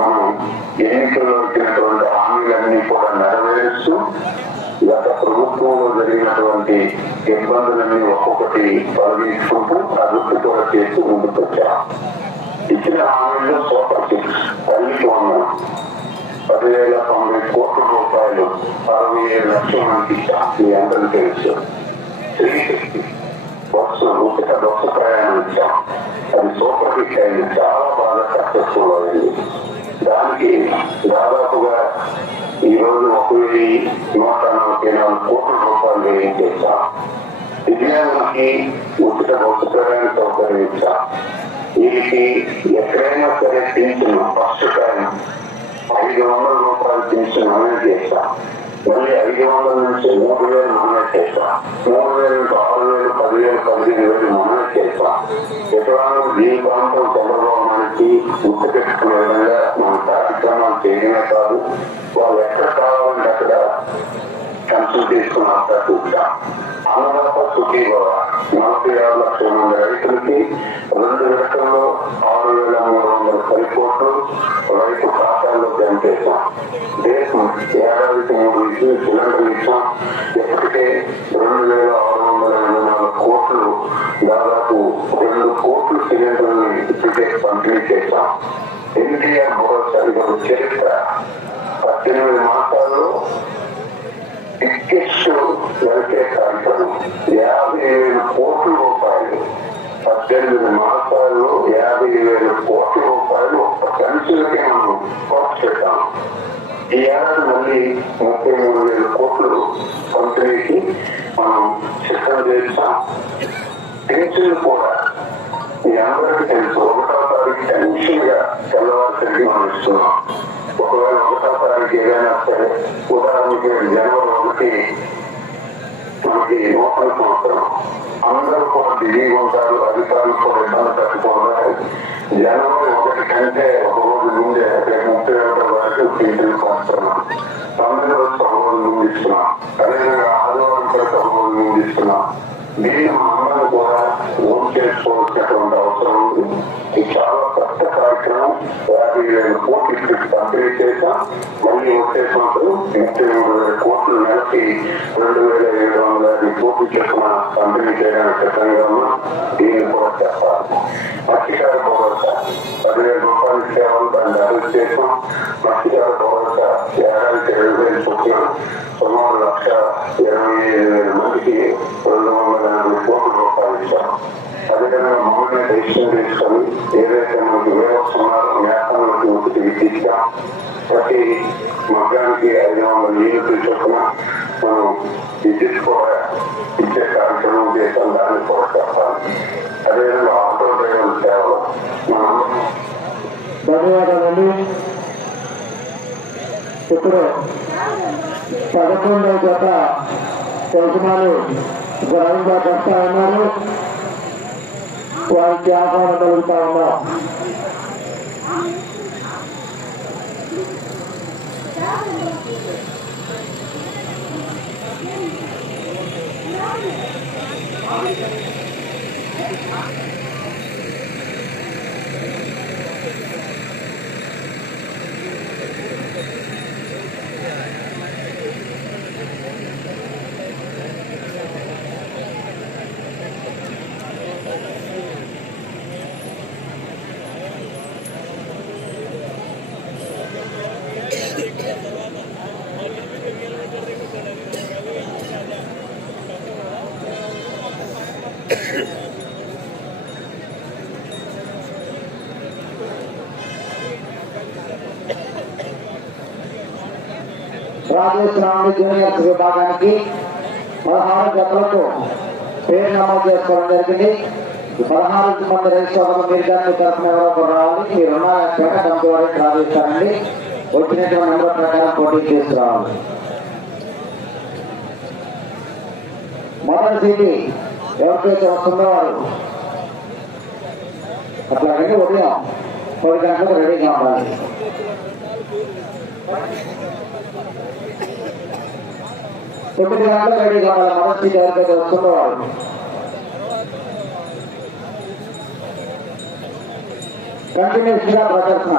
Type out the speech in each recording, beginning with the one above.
మనం ఎన్నికల్లో ఇచ్చినటువంటి హామీలన్నీ కూడా నెరవేరుస్తూ గత ప్రభుత్వంలో జరిగినటువంటి ఇబ్బందులన్నీ ఒక్కొక్కటి తొలగించుకుంటూ అభివృద్ధి కూడా చేస్తూ ముందుకు వచ్చాం ఇచ్చిన హామీలు సూపర్ సిక్స్ తల్లికి వందనం. పదివేల తొంభై కోట్ల రూపాయలు అరవై ఏడు లక్షల మందికి ఇచ్చాం మీ అందరూ తెలుసు బస్సు ఉచిత బస్సు ప్రయాణం ఇచ్చాం. అది సూపర్ హిట్ అయింది. చాలా బాగా సక్సెస్ఫుల్ అయింది. దానికి దాదాపుగా ఈ రోజు ఒక వెయ్యి నూట నలభై నాలుగు కోట్ల రూపాయలు వేయించేస్తాం విజయానికి ఉచిత పుస్తకాన్ని ప్రయాణ సౌకర్యం వీరికి ఎక్కడైనా సరే పింఛన్ ఫస్ట్ టైం ఐదు వందల రూపాయలు పింఛన్ అమలు చేస్తాం మళ్ళీ ఐదు వందల నుంచి మూడు వేలు మనమే చేస్తాం. మూడు వేల నుంచి ఆరు వేలు పదివేలు పదిహేను వేలు మనమే చేస్తాం. ఎకరాలు జీవితాంతం చంద్రబాబు మనకి గుర్తు పెట్టుకునే విధంగా మన కార్యక్రమాలు చేయడమే కాదు వాళ్ళు ఎక్కడ కన్సల్ట్ తీసుకున్న అవకాశం ఇచ్చాం అన్నదాత సుఖీభవ నలభై ఆరు లక్షల మంది రైతులకి రెండు లక్షల్లో ఆరు వేల మూడు వందల సరిపోట్లు రైతు ఖాతాల్లో జమ చేశాం దేశం ఏడాదికి మూడు ఇచ్చిన సిలిండర్లు ఇచ్చాం ఇప్పటికే రెండు వేల ఆరు వందల ఎనభై నాలుగు కోట్లు దాదాపు రెండు కోట్లు సిలిండర్ని ఇప్పటికే పంపిణీ చేశాం ఎన్టీఆర్ భరోసా చరిత్ర పద్దెనిమిది మాసాల్లో టికెట్స్ వెళ్తే కార్యక్రమం యాభై వేల కోట్ల రూపాయలు. పద్దెనిమిది మాసాల్లో యాభై వేల కోట్ల రూపాయలు ఒక్క పెన్షన్కే మనం ఖర్చు పెట్టాం. ఈ ఏడాది మళ్ళీ ముప్పై మూడు వేల కోట్లు కంపెనీకి మనం సిద్ధం చేస్తాం పెన్షన్ కూడా ఈ అందరికీ తెలుసు. ఒకటో తారీఖు టెన్షన్గా తెల్లవారుసరికి మనం ఇస్తున్నాం. ఒకవేళ ఒకటో తారీఖు ఏదైనా సరే ఉదాహరణకి జనవరి ఒకటి మనకి లోపల మాత్రం అందరూ కూడా బిజీగా ఉంటారు అధికారులు కూడా ఇబ్బంది పెట్టకూడదు జనవరి ఒకటి కంటే ఒక రోజు ముందే రేపు ముప్పై ఒకటి వరకు పింఛన్ పంపుతున్నాం తొమ్మిది రోజు ఒక రోజు ఇస్తున్నాం అదేవిధంగా ఆదివారం కూడా ఒక రోజు ఇస్తున్నాం దీన్ని మనందరం కూడా ఓన్ చేసుకోవాల్సినటువంటి అవసరం ఉంది. ఇది చాలా కొత్త కార్యక్రమం. యాభై వేల కోట్లు ఇప్పటికి పంపిణీ చేశాం. మళ్ళీ వచ్చే సంవత్సరం మూడు వేల కోట్లు నెలకి రెండు వేల ఏడు వందల యాభై కోట్లు చొప్పున పంపిణీ చేయడానికి సిద్ధంగా ఉన్నాం దీన్ని కూడా చెప్పాలి మత్స్యకార భరోసా పదివేల రూపాయలు సేవలు దాన్ని అభివృద్ధి చేసాం మత్స్యకార భరోసా ఏడాదికి రెండు వేలు చొప్పున సుమారు లక్ష ఇరవై ఐదు వేల మందికి రెండు వందల ఎనభై కోట్ల రూపాయలు ఇచ్చాం అదేవిధంగా మమ్మల్ని డెసిషన్ తీసుకొని ఏదైతే మనకి వేస్తున్నారో వ్యాపారాలకు ఉచిత విద్య ఇచ్చాం ప్రతి మగ్గానికి ఐదు వందల యూనిట్లు చొప్పున మనం విద్యుత్ ఇచ్చే కార్యక్రమం చేస్తాం దాన్ని కూడా అదేవిధంగా ఆటో డ్రైవర్ సేవలు మనం ధన్యవాదాలండి. ఇప్పుడు పదకొండవ జత యజమాని గ్రహంగా వస్తా ఉన్నారు. వారికి ఆహ్వానం కలుగుతా ఉన్నాం. రాముడి జూనియర్స్ విభాగానికి పదహారు జతలకు పేరు నమోదు చేసుకోవడం జరిగింది. పదహారు మంది రైతులు మీరు కానీ తరఫున ఎవరో రావాలి మీ రుణాల పేట బంధు వారికి రాజేస్తారండి వచ్చినటువంటి నెంబర్ ప్రకారం పోటీ తీసుకురావాలి మొదటి సీటి ఎవరికైతే వస్తుందో వారు అట్లాగే ఉదయం పది గంటలకు రెడీగా ఉండాలి. తొమ్మిది గంటల రెడీగా ఉండాలి మొదటి జాగ్రత్తగా వస్తున్నవాళ్ళు కంటిన్యూస్గా ప్రదర్శన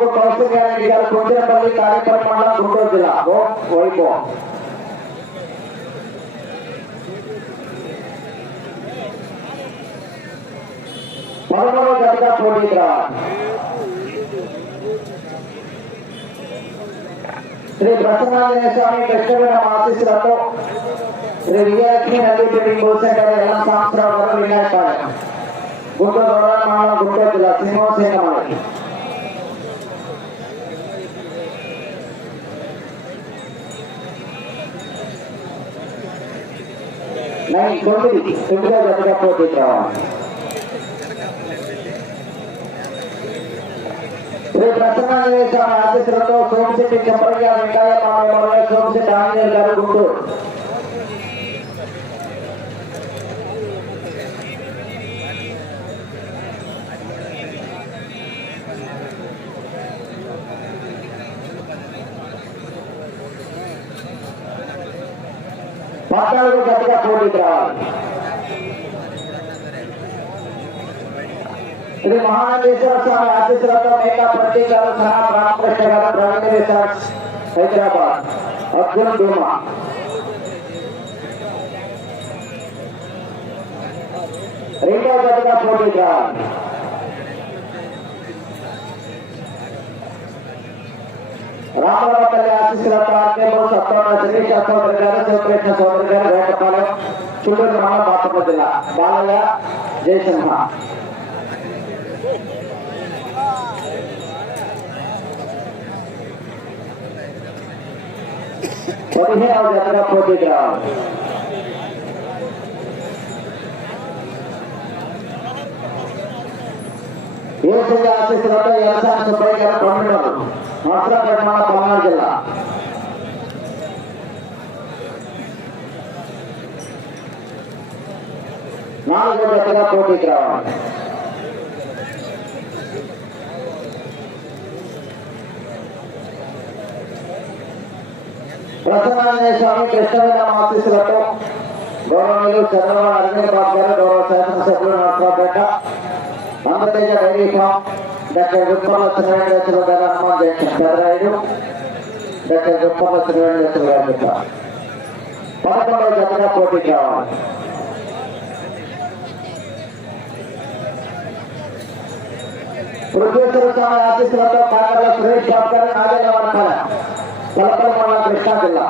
బుర్రముకు కౌశల్యారెడ్డి గారు కొంచెరపల్లి కార్యక్రమం మండలం గుంటూరు జిల్లా ఓ వైభవం పదమూడవ జతగా పోటీకి రావాలి శ్రీ ప్రసన్నాంజనేయ స్వామి కృష్ణవీర ఆశీస్సులతో శ్రీ విజయలక్ష్మి నది బిల్డింగ్ భూసేకర్ ఎలా సంవత్సరాల గారు వినాయకాలయం గుంటూరు రూరల్ మండలం గుంటూరు జిల్లా సింహసేనమలకి నైన్ తొమ్మిది తొమ్మిదో జతగా పోటీకి రావాలి శ్రీ ప్రసన్నాంజనేయ స్వామి ఆశీస్సులతో సోమశెట్టి చెంపయ్య వెంకయ్య మామయ్య సోమశెట్టి ఆంజనేయ గారు గుంటూరు. పద్నాలుగు జతగా పోటీకి రావాలి శ్రీ మహానందేశ్వర స్వామి ఆశీస్సులతో మేకా ప్రతి గారు సహా రామకృష్ణ గారు ప్రవీణ్ రిసార్ట్స్ హైదరాబాద్ అర్జున్ భీమా రెండవ జతగా పోటీకి రావాలి రామరామపల్లి ఆశీస్సులతో ఆర్కేలో సత్వన శిరీష్ సోదరి గారు శివకృష్ణ సోదరి గారు వేటపాలెం చిత్తూరు మండలం బాపట్ల జిల్లా. బాలయ్య జయసింహ. పదిహేనవ జతగా పోటీకి రావాలి ఏసీ ఆశీస్సులతో వ్యవసాయ సుబ్బయ్య గారు నర్సరాపేట మండల పల్నాడు జిల్లా నాలుగో జతగా పోటీకి రావాలి ప్రసన్నాంజనేయ స్వామి కృష్ణవేద ఆశీస్సులతో గౌరవనీయులు చంద్రబాబు అరవింద్ బాబు గారు గౌరవ శాసనసభ్యులు Narasaraopet Andhra Pradesh dairy farm doctor Guppala Srivendreswara garu Hanuman junction Pedarayudu doctor Guppala Srivendreswara garu పదకొండవ జతగా పోటీ కావాలి. ప్రొఫెసర్ స్వామి ఆశీస్సులతో కాకర్ల సురేష్ బాబు గారు నాగేంద్ర వర్గాల పలకల మండలం కృష్ణా జిల్లా.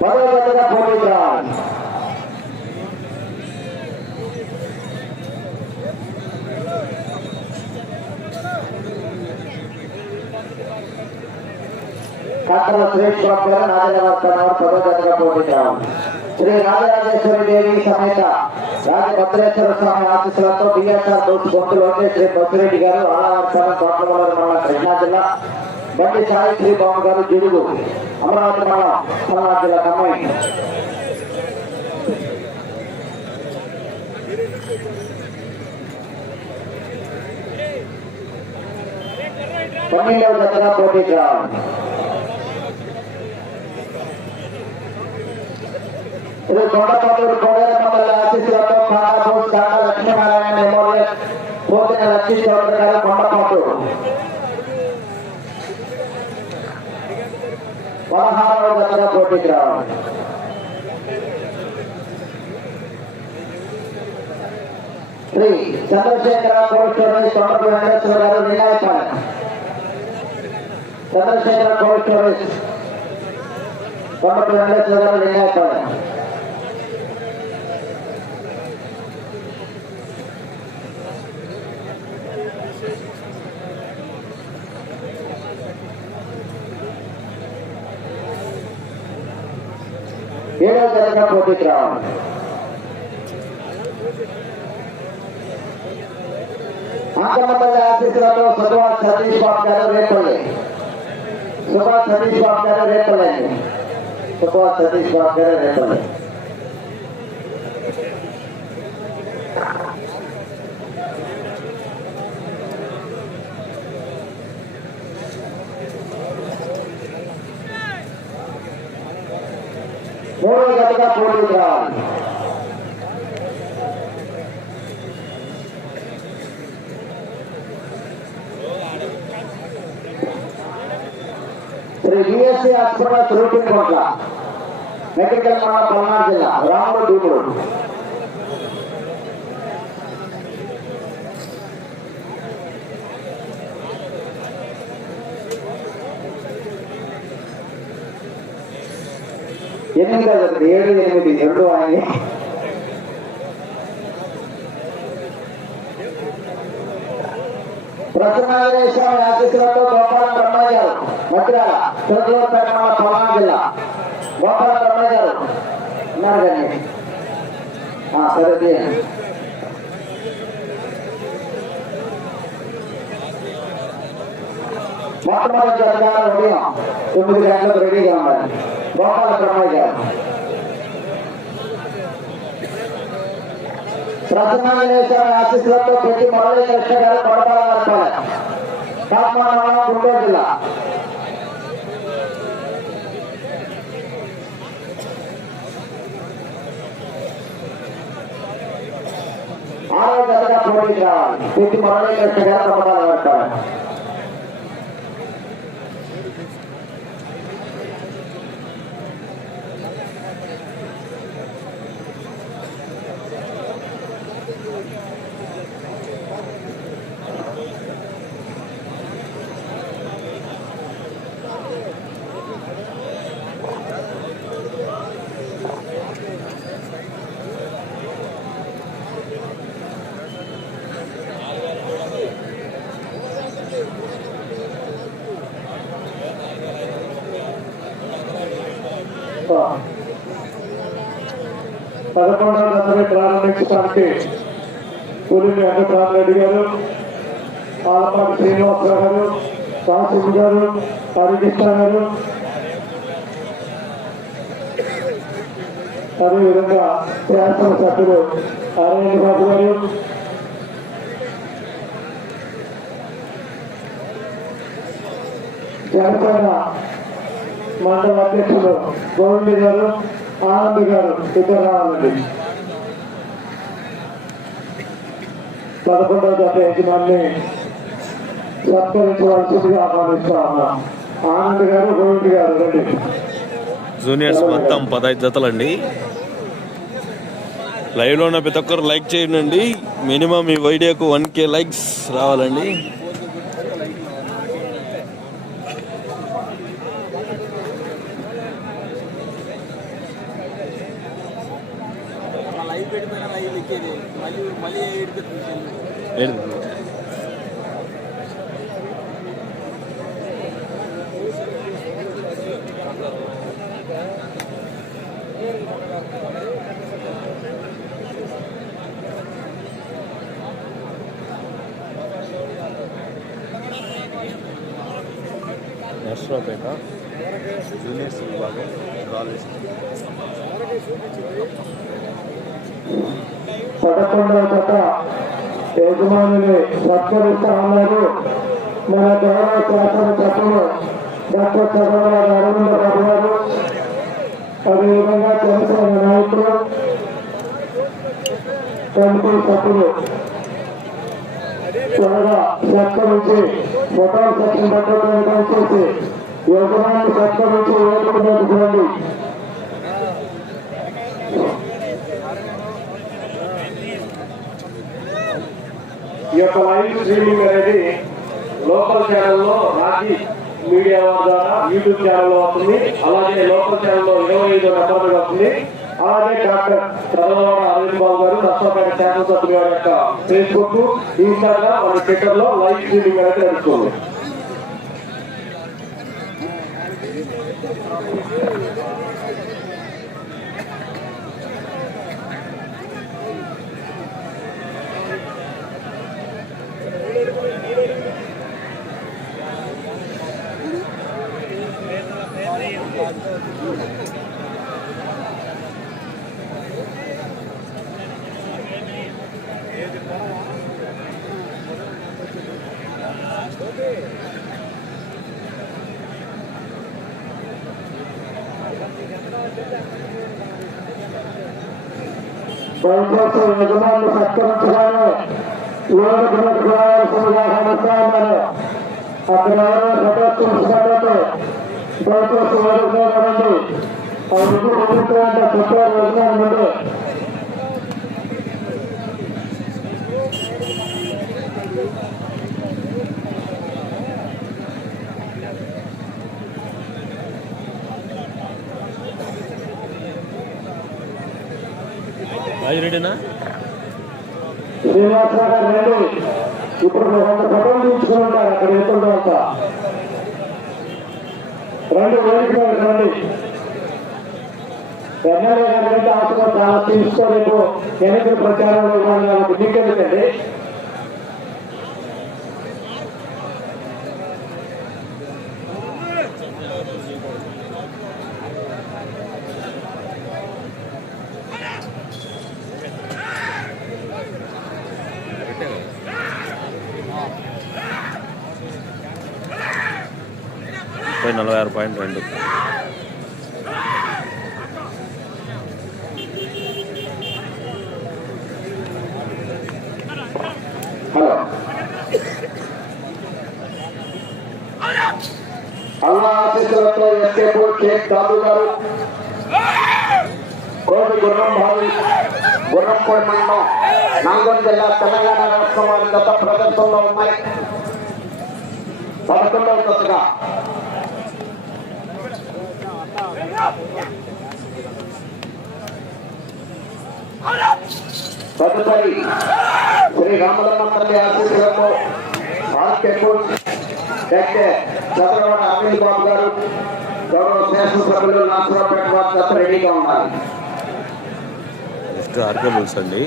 పదవ జతగా పోటీకి రావాలి కాకర్ల సురేష్ బాబు గారు శ్రీ రాజరాజేశ్వరి దేవి సమేత రాజభద్రేశ్వర స్వామి ఆశీస్సులతో బిఎస్ఆర్ దోస్తు శ్రీ బొత్తిరెడ్డి గారు ఆలవర్తనం కోట్ల మండలం కృష్ణా జిల్లా బండి సాయి శ్రీ బాబు గారు జిడుగు అమరావతి మండలం పల్నాడు జిల్లా ఖమ్మం పన్నెండవ జతగా పోటీకి రావాలి శ్రీ కొండపాటూరు కోడేల మండల ఆశీస్సులతో కాకా బోస్ కాకా లక్ష్మీనారాయణ మెమోరియల్ పోతిన పదహారవ జతగా పోటీకి రావాలి Shri Chandrasekhara cold storage Thondapu Venkateswara garu Vinayapalem Chandrasekhara cold storage Thondapu Venkateswara garu Vinayapalem ఏడవ జతగా పోటీకి రావాలి అంకమపల్లి ఆఫీసులలో సుభాష్ సతీష్ బాబు గారు రేపల్లి సుభాష్ సతీష్ బాబు గారు రేపల్లి అండి సుభాష్ సతీష్ బాబు గారు రేపల్లి మూడో జతగా పోటీకి రావాలి శ్రీ బిఎస్సి హాస్పిటల్ తిరుపతికోట్ల మెడికల్ మండల పల్నాడు జిల్లా రాముడు దూకుడు ఎనిమిది కదా ఏడు ఎనిమిది రెండు ఆయన ప్రసన్నాదేశ్వర ఆశీస్సులతో గోపాల బ్రహ్మయ్య గారు మద్రాల తిరుపతిపేట మండల పల్నాడు జిల్లా గోపాల బ్రహ్మయ్య గారు ఉన్నారు కానీ ఆ, సరే తీయండి. మొట్టమొదటి జతగా ఉదయం తొమ్మిది గంటలకు రెడీగా ఉండాలి గోపాల బ్రహ్మయ్య గారు ప్రసన్నాంజనేశ్వర ఆశీస్సులతో ప్రతి మురళీ కృష్ణ గారు కొడపాల నడపాలి కాకినాడ మండలం గుంటూరు జిల్లా ఆరో జతగా పోటీకి రావాలి ప్రతి మురళీ కృష్ణ గారు కొడపాల నడపాలి ఆలపాటి శ్రీనివాసరావు గారు కాసిం గారు హరికృష్ణ గారు. అదేవిధంగా శాసన సభ్యులు అరవింద్ బాబు గారు. జనసేన మండల అధ్యక్షులు గోవింద్ గారు ఆనంద్ గారు ఇద్దరు రావాలండి. పదకొండవ జత యజమాని సత్కరించవలసిందిగా ఆహ్వానిస్తా ఉన్నాం ఆనంద్ గారు గోవింద్ గారు రండి జూనియర్స్ మొత్తం పదహైదు జతలండి. లైవ్లో ఉన్న ప్రతి ఒక్కరు లైక్ చేయండి. మినిమం ఈ వీడియోకు వన్ కే లైక్స్ రావాలండి లైవ్ పెట్టిపోయినా లైవ్ ఎక్కేది మళ్ళీ మళ్ళీ ఎడితే ఏంటి? నర్సరావుపేట జూనియర్స్ విభాగం కాలేజ్ పదకొండవ జత యజమానిని సత్కరిస్తా ఉన్నారు మన గౌరవ శాసన సభ్యులు డాక్టర్ చంద్రబాబు అరవింద బాబు గారు అదేవిధంగా జనసేన నాయకులు కమిటీ సభ్యులు త్వరగా సత్కరించి ఫోటో సెక్షన్ పట్టుకోవడం చేసి యజమాని సత్కరించి వేడుకునేటువంటి ఈ యొక్క లైవ్ స్ట్రీమింగ్ అనేది లోకల్ ఛానల్లో రాజీ మీడియా ద్వారా యూట్యూబ్ ఛానల్లో వస్తుంది. అలాగే లోకల్ ఛానల్లో ఇరవై ఐదు నెంబర్లు వస్తుంది. అలాగే డాక్టర్ చంద్రబాబు అరవింద్ బాబు గారు నష్టపేట శాసనసభ్యుల యొక్క ఫేస్బుక్ ఇన్స్టాగ్రామ్ మరియు ట్విట్టర్లో లైవ్ స్ట్రీమింగ్ అనేది నడుస్తుంది దయచేసి యజమానులు సత్కరించగానే లోనికి రావాల్సిందిగా హరిస్తా ఉన్నారు అక్కడ ఎవరో ప్రదర్శించినట్లయితే దయచేసి ఆ విధి చెప్పారు యజమాని ముందు రాజిరెడ్డినా? శ్రీనివాసరావు గారు రండి. ఇప్పుడు మీరు వంద ఫోటోలు తీసుకుని ఉంటారు అక్కడ రండి రండి. ఎమ్మెల్యే తీసుకోలేదు. ఎన్నికల ప్రచారంలో ఇవ్వాలి కాబట్టి ముప్పై నలభై ఆరు పాయింట్ రెండు హలో అల్లా ఆశీస్సులతో ఎస్కేపు షేక్ దాదు గారు కోటి గుర్రం భావి గుర్రంపూడి మండలం నల్గొండ జిల్లా తెలంగాణ రాష్ట్రం వారి గత ప్రదర్శనలో ఉన్నాయి పదకొండవ దశగా తదుపరి శ్రీ రామలమ్మ తల్లి ఆశీస్సులతో ఆర్కేపు డాక్టర్ చంద్రబాబు అరవింద్ బాబు గారు గౌరవ శాసనసభ్యులు నరసరావుపేట వారి రెడీగా ఉన్నారు. అండి.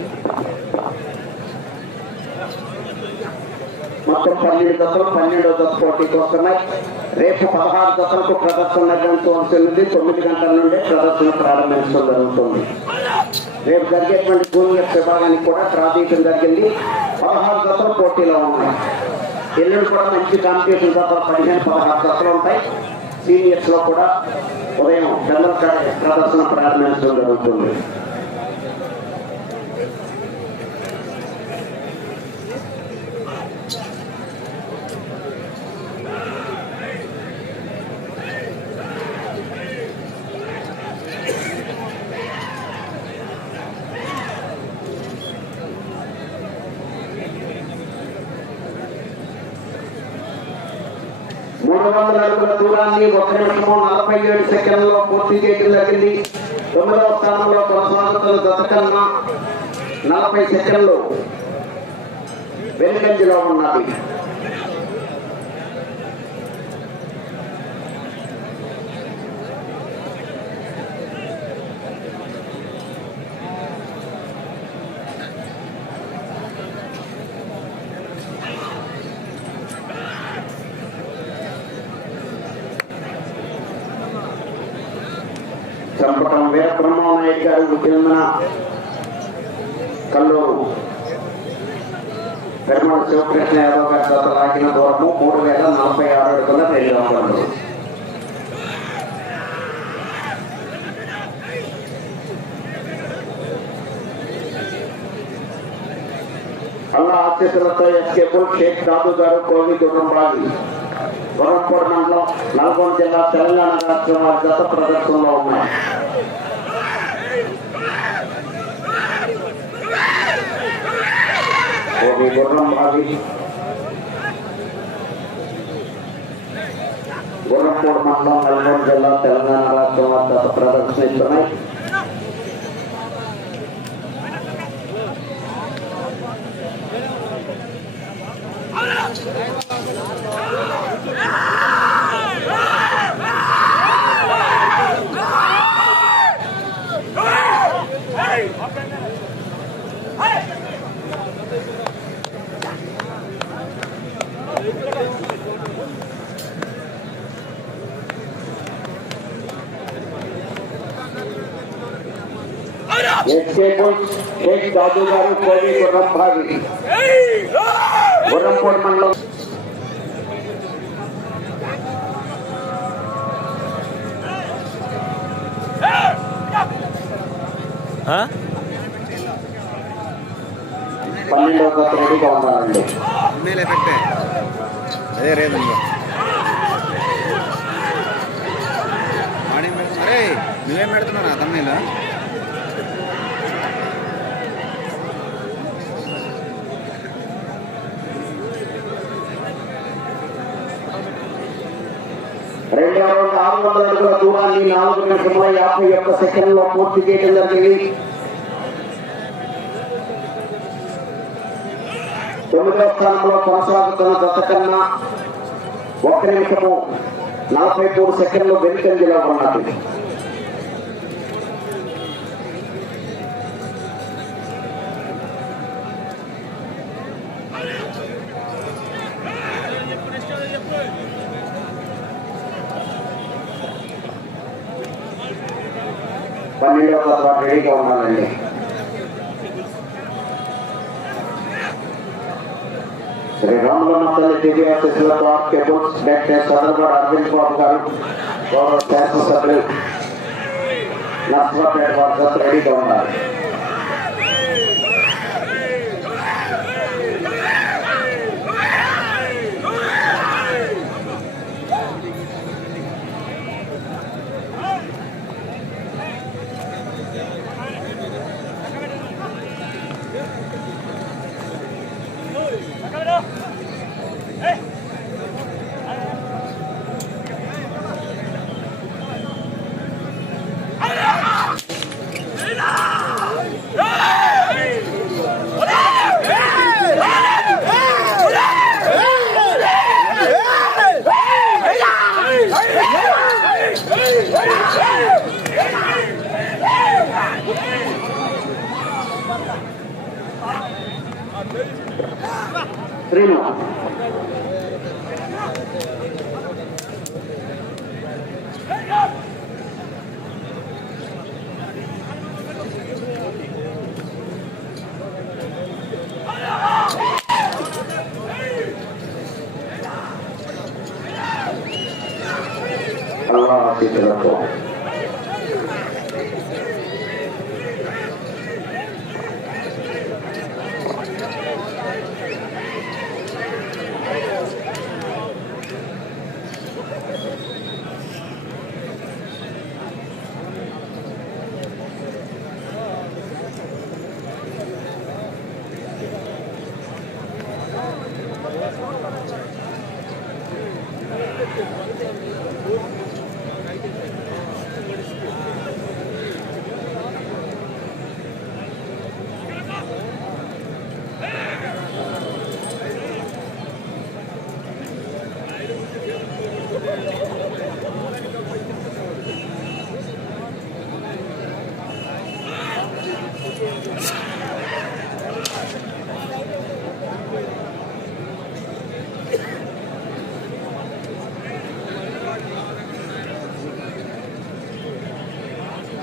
మొత్తం పన్నెండు దశలు పన్నెండో దశ పోటీకి వస్తున్నాయి. రేపు పదహారు గంటలకు ప్రదర్శన నిర్వహించవలసినది తొమ్మిది గంటల నుండి ప్రదర్శన ప్రారంభించడం జరుగుతుంది. రేపు జరిగేటువంటి జూనియర్ విభాగానికి కూడా ప్రాతినిధ్యం జరిగింది. పదహారు గంటలు పోటీలో ఉన్నాయి. ఎల్లుండి కూడా మంచి కాంపిటీషన్ దశలు పదిహేను పదహారు దశలు ఉంటాయి. సీనియర్స్లో కూడా ఉదయం జనరల్ ప్రదర్శన ప్రారంభించడం జరుగుతుంది. మూడు వందల అడుగుల దూరాన్ని ఒక నిమిషము నలభై ఏడు సెకండ్లలో పూర్తి చేయడం జరిగింది. తొమ్మిదవ స్థానంలో కొనసాగుతున్న జత కన్నా నలభై సెకండ్లు వెనుకంజలో ఉన్నది. వీరబ్రహ్మనాయుడు గారు చెందిన కల్లూరు పెరుమల శివకృష్ణ యాదవ్ గారి జత రాగిన దూరము మూడు వేల నలభై ఆరు అడుగుల రెండు వందలు అల్లా ఆశీస్సులతో ఎస్కేపుల్ షేక్ దాదు గారు కోవి దుర్రంరాజు వరంపూర్ మండలం నల్గొండ జిల్లా తెలంగాణ రాష్ట్రం వారి గత ప్రదర్శనలో ఉన్నాయి. Bobi Bornam Ali Gorakhpur Mandang Almor Jalan Telangana rasa Mata Pradhan Smith bermain Thank. Dadu గారు కోడి గుర్రం భావి గుర్రంపూడి మండలం ఆ? పన్నెండవ తరగతి రెడీగా పెట్టే. అదే అరే నువ్వేం పెడుతున్నారా తమ్మిలో రెండవ రౌండ్ ఆరు వందల అడుగుల దూరాన్ని నాలుగు నిమిషముల యాభై ఒక్క సెకండ్లో పూర్తి చేయడం జరిగింది. తొమ్మిదవ స్థానంలో కొనసాగుతున్న జత కన్నా ఒక్క నిమిషము నలభై మూడు సెకండ్లు వెనుకంజలో ఉన్నది. పన్నెండవ తరగతి రెడీగా ఉన్నానండి శ్రీ రామలమ్మ తల్లి టీవీఎస్ఎస్లతో కేబుల్స్ డాక్టర్ చంద్రబాబు అరవింద్ బాబు గారు గౌరవ శాసనసభ్యులు నర్సరాపేట వారి జత రెడీగా ఉన్నారు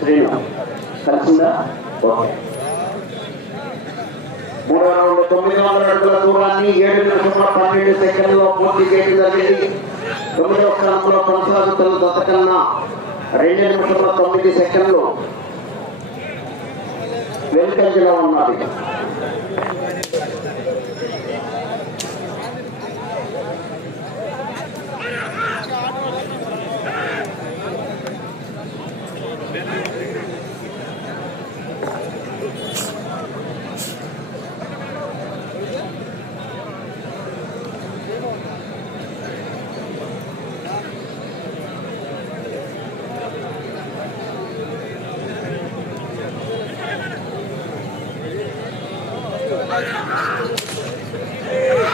శ్రీరామ్ కలిసిందా ఓకే రౌండ్ తొమ్మిది వందల అడుగుల దూరాన్ని ఏడు నిమిషముల పన్నెండు సెకండ్లో పూర్తి చేయడం జరిగింది. తొమ్మిదవ స్థానంలో కొనసాగుతున్న దశ రెండు నిమిషముల తొమ్మిది సెకండ్లు వెనుకంజలో ఉన్నది. Thank you.